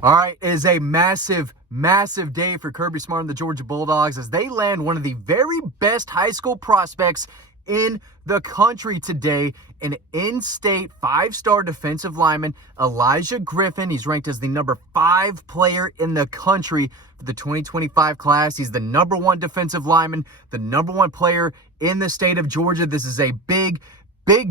All right, it is a massive, massive day for Kirby Smart and the Georgia Bulldogs as they land one of the very best high school prospects in the country today, an in-state five-star defensive lineman, Elijah Griffin. He's ranked as the number 5 player in the country for the 2025 class. He's the number 1 defensive lineman, the number 1 player in the state of Georgia. This is a big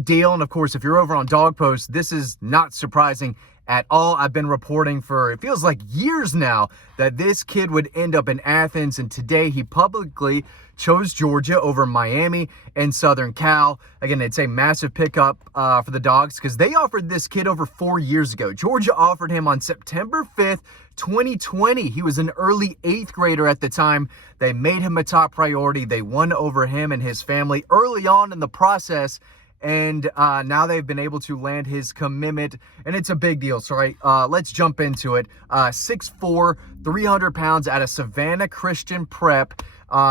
deal. And of course, if you're over on Dawg Post, this is not surprising at all. I've been reporting for, it feels like years now, that this kid would end up in Athens. And today he publicly chose Georgia over Miami and Southern Cal. Again, it's a massive pickup for the Dogs because they offered this kid over 4 years ago. Georgia offered him on September 5th, 2020. He was an early 8th grader at the time. They made him a top priority. They won over him and his family early on in the process. And now they've been able to land his commitment, and it's a big deal. So, let's jump into it. 6'4", 300 pounds out of Savannah Christian Prep.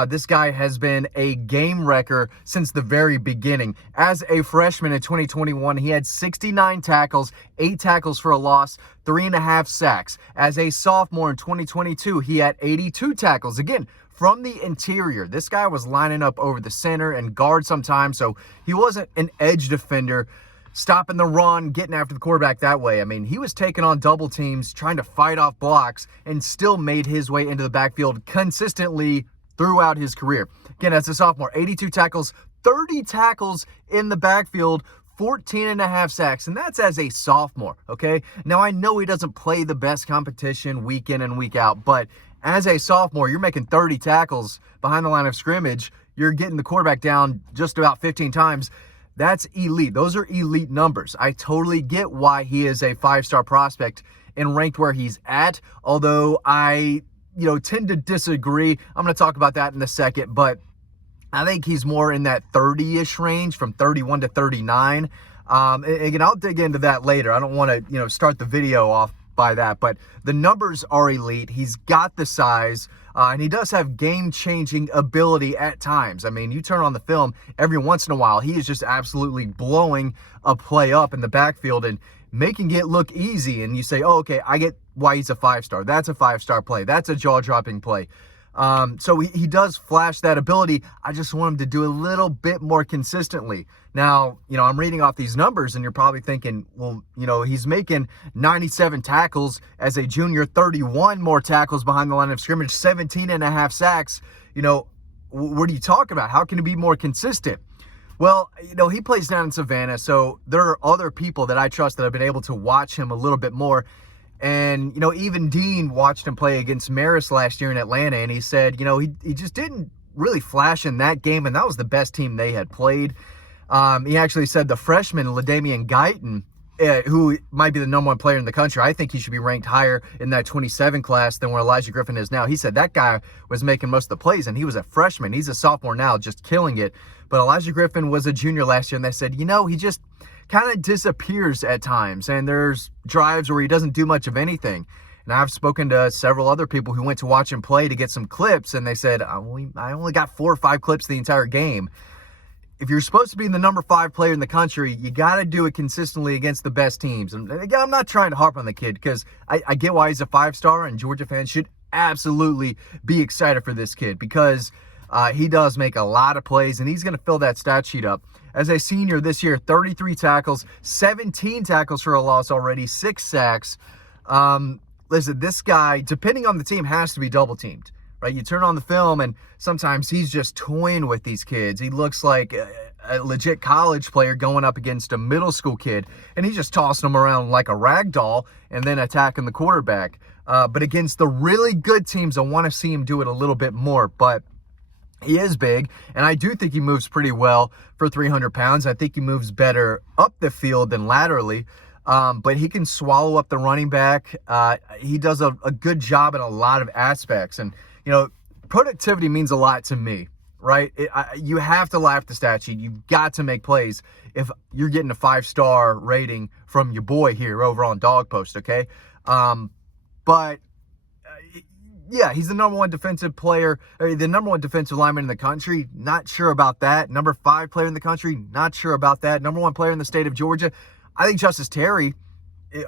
This guy has been a game wrecker since the very beginning. As a freshman in 2021, he had 69 tackles, 8 tackles for a loss, 3.5 sacks. As a sophomore in 2022, he had 82 tackles. Again, from the interior. This guy was lining up over the center and guard sometimes, so he wasn't an edge defender, stopping the run, getting after the quarterback that way. I mean, he was taking on double teams, trying to fight off blocks, and still made his way into the backfield consistently throughout his career. Again, as a sophomore, 82 tackles, 30 tackles in the backfield, 14.5 sacks, and that's as a sophomore, okay? Now, I know he doesn't play the best competition week in and week out, but as a sophomore, you're making 30 tackles behind the line of scrimmage. You're getting the quarterback down just about 15 times. That's elite. Those are elite numbers. I totally get why he is a 5-star prospect and ranked where he's at, although I, tend to disagree. I'm going to talk about that in a second, but I think he's more in that 30-ish range, from 31 to 39. Again, I'll dig into that later. I don't want to, start the video off by that, but the numbers are elite. He's got the size, and he does have game-changing ability at times. I mean, you turn on the film, every once in a while, he is just absolutely blowing a play up in the backfield and making it look easy, and you say, oh, okay, I get why he's a 5-star. That's a 5-star play. That's a jaw-dropping play. So he does flash that ability. I just want him to do a little bit more consistently. Now, I'm reading off these numbers and you're probably thinking, well, he's making 97 tackles as a junior, 31 more tackles behind the line of scrimmage, 17.5 sacks. What are you talking about? How can he be more consistent? Well, he plays down in Savannah, so there are other people that I trust that have been able to watch him a little bit more. And, even Dean watched him play against Marist last year in Atlanta, and he said, he just didn't really flash in that game, and that was the best team they had played. He actually said the freshman, LaDamian Guyton, who might be the number 1 player in the country, I think he should be ranked higher in that 27 class than where Elijah Griffin is now. He said that guy was making most of the plays, and he was a freshman. He's a sophomore now, just killing it. But Elijah Griffin was a junior last year, and they said, he just kind of disappears at times, and there's drives where he doesn't do much of anything. And I've spoken to several other people who went to watch him play to get some clips, and they said, I only got 4 or 5 clips the entire game. If you're supposed to be the number 5 player in the country, you got to do it consistently against the best teams. And again, I'm not trying to harp on the kid because I get why he's a 5-star, and Georgia fans should absolutely be excited for this kid because he does make a lot of plays, and he's going to fill that stat sheet up. As a senior this year, 33 tackles, 17 tackles for a loss already, 6 sacks. Listen, this guy, depending on the team, has to be double-teamed, right? You turn on the film, and sometimes he's just toying with these kids. He looks like a legit college player going up against a middle school kid, and he's just tossing them around like a rag doll and then attacking the quarterback. But against the really good teams, I want to see him do it a little bit more, but he is big, and I do think he moves pretty well for 300 pounds. I think he moves better up the field than laterally, but he can swallow up the running back. He does a good job in a lot of aspects, and, productivity means a lot to me, right? You have to laugh the stat sheet. You've got to make plays if you're getting a 5-star rating from your boy here over on Dawg Post, okay? But yeah, he's the number 1 defensive player, or the number 1 defensive lineman in the country. Not sure about that. Number 5 player in the country. Not sure about that. Number 1 player in the state of Georgia. I think Justice Terry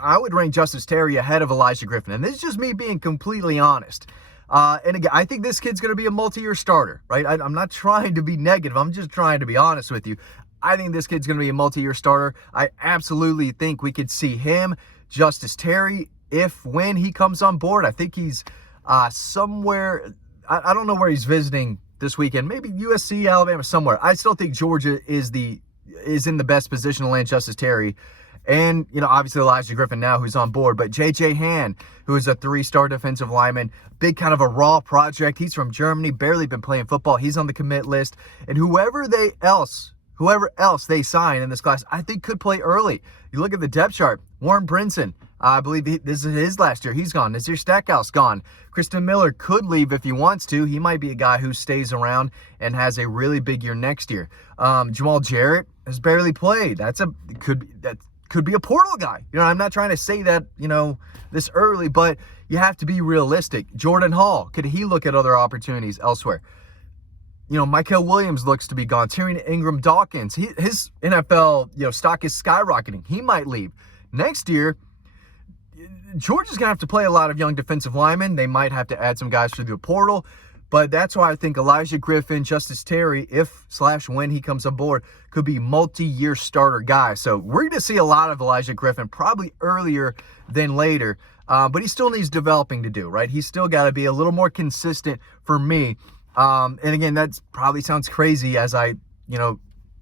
I would rank Justice Terry ahead of Elijah Griffin. And this is just me being completely honest. And again, I think this kid's going to be a multi-year starter, right? I'm not trying to be negative. I'm just trying to be honest with you. I think this kid's going to be a multi-year starter. I absolutely think we could see him, Justice Terry, when he comes on board. I think he's somewhere, I don't know where he's visiting this weekend. Maybe USC, Alabama, somewhere. I still think Georgia is in the best position to land Justice Terry. And, obviously Elijah Griffin now who's on board. But J.J. Hand, who is a 3-star defensive lineman, big kind of a raw project. He's from Germany, barely been playing football. He's on the commit list. And whoever else they sign in this class, I think could play early. You look at the depth chart. Warren Brinson, I believe this is his last year. He's gone. Nazir Stackhouse gone. Kristen Miller could leave if he wants to. He might be a guy who stays around and has a really big year next year. Jamal Jarrett has barely played. That could be a portal guy. I'm not trying to say that, this early, but you have to be realistic. Jordan Hall, could he look at other opportunities elsewhere? Michael Williams looks to be gone. Tyrion Ingram Dawkins, his NFL, stock is skyrocketing. He might leave. Next year, Georgia's going to have to play a lot of young defensive linemen. They might have to add some guys through the portal. But that's why I think Elijah Griffin, Justice Terry, when he comes on board, could be multi-year starter guy. So we're going to see a lot of Elijah Griffin, probably earlier than later. But he still needs developing to do, right? He's still got to be a little more consistent for me. And again, that probably sounds crazy as I,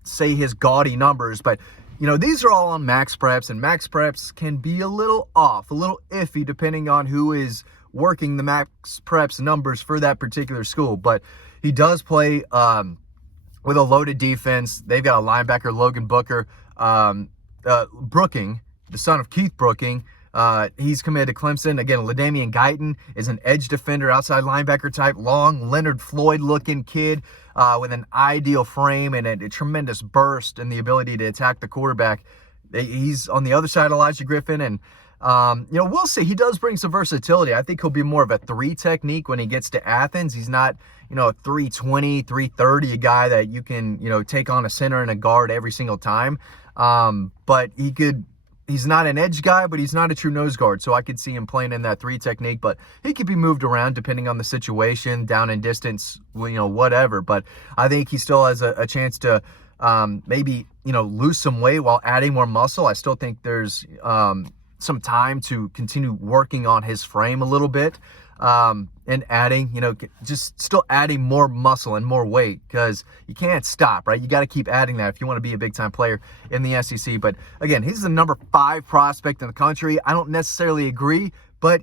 say his gaudy numbers. But, these are all on max preps. And max preps can be a little off, a little iffy, depending on who is working the max preps numbers for that particular school. But he does play with a loaded defense. They've got a linebacker, Logan Booker, Brooking, the son of Keith Brooking. He's committed to Clemson. Again, LaDainian Guyton is an edge defender, outside linebacker type, long Leonard Floyd looking kid with an ideal frame and a tremendous burst and the ability to attack the quarterback. He's on the other side of Elijah Griffin, and we'll see. He does bring some versatility. I think he'll be more of a 3 technique when he gets to Athens. He's not, a 320, 330, a guy that you can, take on a center and a guard every single time. But he's not an edge guy, but he's not a true nose guard. So I could see him playing in that 3 technique, but he could be moved around depending on the situation, down in distance, whatever. But I think he still has a chance to maybe, lose some weight while adding more muscle. I still think there's some time to continue working on his frame a little bit and adding, just still adding more muscle and more weight, because you can't stop, right? You got to keep adding that if you want to be a big-time player in the SEC. But again, he's the number 5 prospect in the country. I don't necessarily agree, but,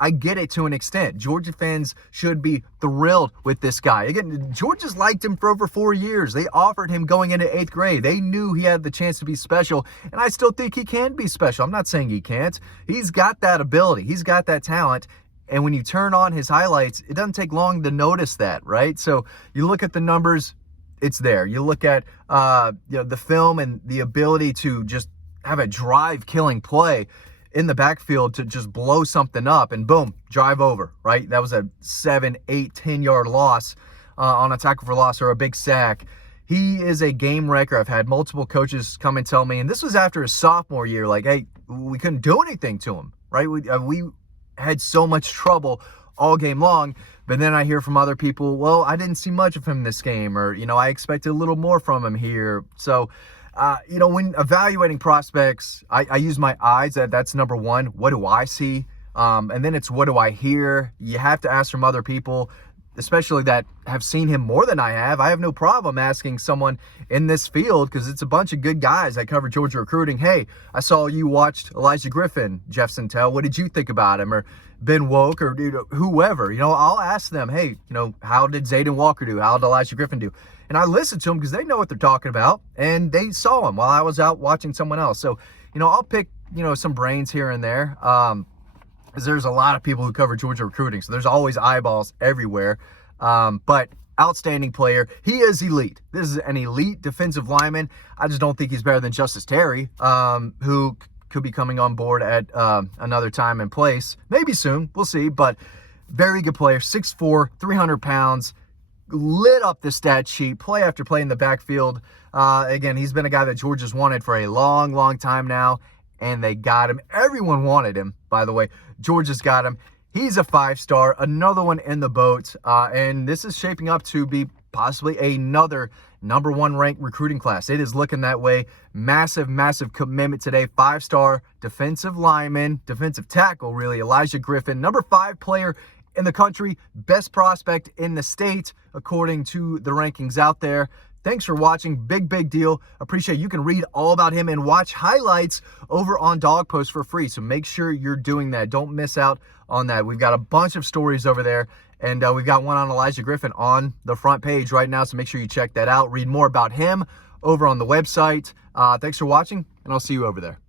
I get it to an extent. Georgia fans should be thrilled with this guy. Again, Georgia's liked him for over 4 years. They offered him going into 8th grade. They knew he had the chance to be special, and I still think he can be special. I'm not saying he can't. He's got that ability. He's got that talent. And when you turn on his highlights, it doesn't take long to notice that, right? So you look at the numbers, it's there. You look at the film and the ability to just have a drive-killing play in the backfield to just blow something up and boom, drive over, right? That was a 7, 8, 10-yard loss on a tackle for loss or a big sack. He is a game wrecker. I've had multiple coaches come and tell me, and this was after his sophomore year, like, hey, we couldn't do anything to him, right? We had so much trouble all game long. But then I hear from other people, well, I didn't see much of him this game, or, I expected a little more from him here. So, when evaluating prospects, I use my eyes. That's number one. What do I see? And then it's what do I hear? You have to ask from other people, especially that have seen him more than I have. I have no problem asking someone in this field, because it's a bunch of good guys that cover Georgia recruiting. Hey, I saw you watched Elijah Griffin, Jeff Sentell. What did you think about him? Or Ben Woke, or whoever. I'll ask them, hey, how did Zayden Walker do? How did Elijah Griffin do? And I listen to them because they know what they're talking about, and they saw him while I was out watching someone else. So, I'll pick, some brains here and there. Because there's a lot of people who cover Georgia recruiting, so there's always eyeballs everywhere. But outstanding player. He is elite. This is an elite defensive lineman. I just don't think he's better than Justice Terry, who could be coming on board at another time and place. Maybe soon. We'll see. But very good player. 6'4", 300 pounds. Lit up the stat sheet, play after play in the backfield. Again, he's been a guy that Georgia's wanted for a long, long time now. and they got him. Everyone wanted him, by the way. Georgia's got him. He's a 5-star, another one in the boat, and this is shaping up to be possibly another number 1 ranked recruiting class. It is looking that way. Massive, massive commitment today. 5-star defensive lineman, defensive tackle, really, Elijah Griffin, number 5 player in the country, best prospect in the state, according to the rankings out there. Thanks for watching. Big, big deal. Appreciate it. You can read all about him and watch highlights over on Dawg Post for free. So make sure you're doing that. Don't miss out on that. We've got a bunch of stories over there, and we've got one on Elijah Griffin on the front page right now. So make sure you check that out. Read more about him over on the website. Thanks for watching, and I'll see you over there.